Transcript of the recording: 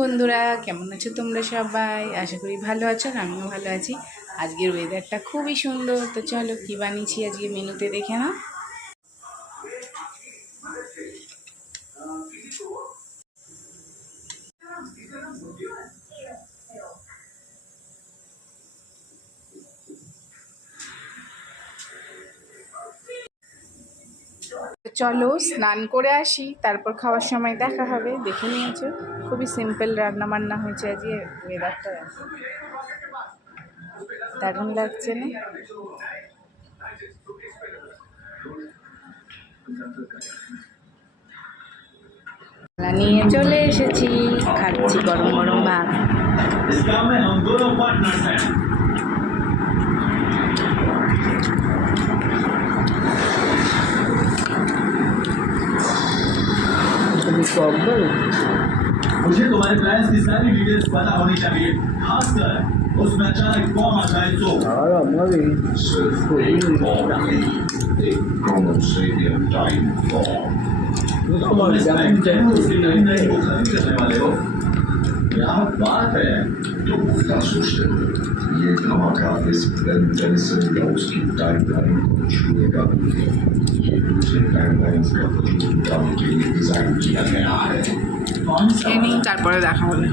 বন্ধুরা কেমন আছো তোমরা সবাই? আশা করি ভালো আছো আর আমিও ভালো আছি। আজকের ওয়েদারটা খুবই সুন্দর। তো চলো কি বানিয়েছি আজকে মেনুতে দেখে নাও। চলো স্নান করে আসি, তারপর খাওয়ার সময় দেখা হবে। দেখে নিয়েছো খুবই সিম্পল রান্না বান্না হয়েছে আজকে। ওয়েদারটা দারুণ লাগছে না? নিয়ে চলে এসেছি, খাচ্ছি গরম গরম ভাত। मुझे तुम्हारे प्लान्स की सारी डिटेल्स पता होनी चाहिए, खासकर उसमें अचानक बॉम्ब आ जाए तो। सिर्फ एक बॉम्ब नहीं, एक Chronosapien टाइम बॉम्ब। तुम इस टाइम उसकी टाइमलाइन को खत्म करने वाले हो? क्या बात है? तुम क्या सोचते हो? ये धमाका इस प्लान जेनिसन या उसकी टाइमलाइन को छूएगा नहीं। ये दूसरे टाइमलाइंस का वजूद डालने के लिए डिजाइन किया गया है। তারপরে দেখা হবে।